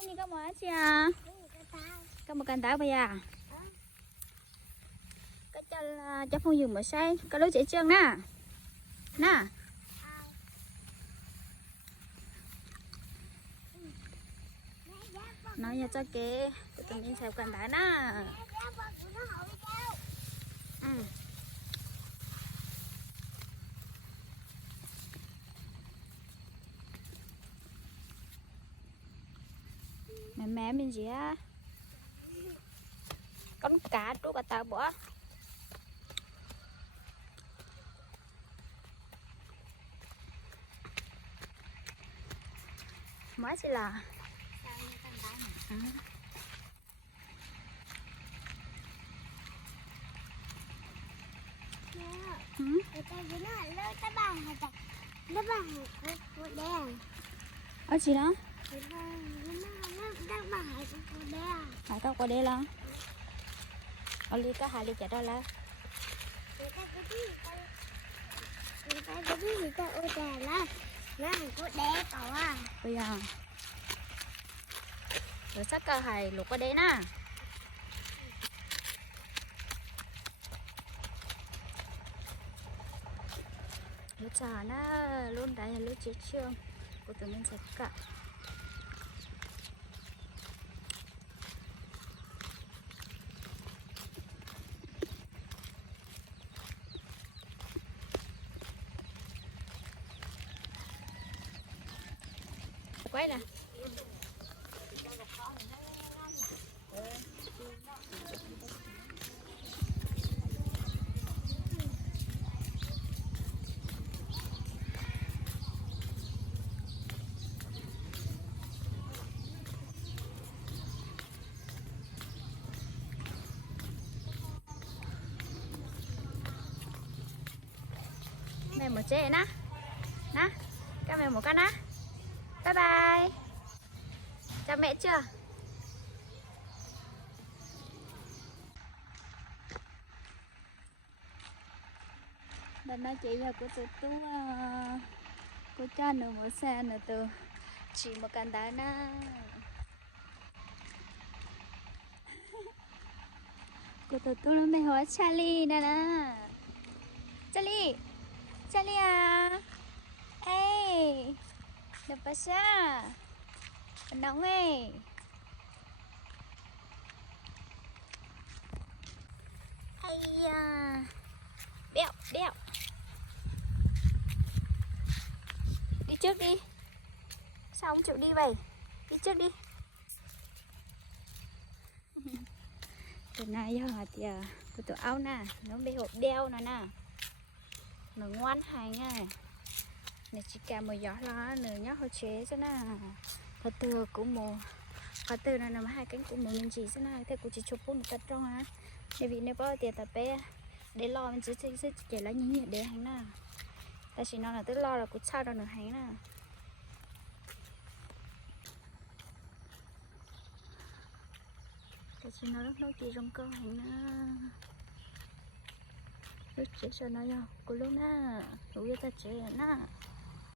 lúc này có mồi chị à? Có một cành táo bây giờ. Cái cho phong dừng mà say, cái lối chạy trơn nè. Nè. Nói nha cho kìa, tụi mình xào cành táo nè. Mẹ mình gì á? Con cá trú cả tao bỏ. Mới chỉ là ở gì đó? Hải tao qua đây là ở ly có hai ly chả đó là bây giờ rồi sắc cơ hài lục qua đây nè. Lúc trà nó luôn đấy là lúc chết trương của tụi mình sẽ cả. Quay nè. Mẹ một chế nè. Nè, các mẹ một cái nè. Bye bye. Chào mẹ chưa? Lần nói chị là cô tụi tú cô cha nữa một xe nữa từ chỉ một cành đá na. Cô tụi tú nó mới hỏi Charlie nè nè. Charlie, Charlie à? Ê, đập bà xa. Nóng ấy. Ây da. Đẹo, đẹo. Đi trước đi. Sao không chịu đi vậy? Đi trước đi. Từ nay giờ thì của tụi áo nè, nó bị hộp đeo nè nè. Nó ngoan hành à. Này chỉ cả một gió lo nữa nhá hồi chế cho nè. Thật từ cũng mùa. Có từ này nằm hai cánh cũng mùa mình chỉ cho nè. Thế cũng chỉ chụp một cắt trong á. Để vì nếu có tiền tập bé để lo mình chỉ là những nhiệt để hành nè. Ta chỉ nói là tức lo là cũng sao đâu nữa hành nè. Ta chỉ nói lúc kia trong cơ hành nè. Lúc chế cho nó vô, cô lúc nè, lúc ta chế nè.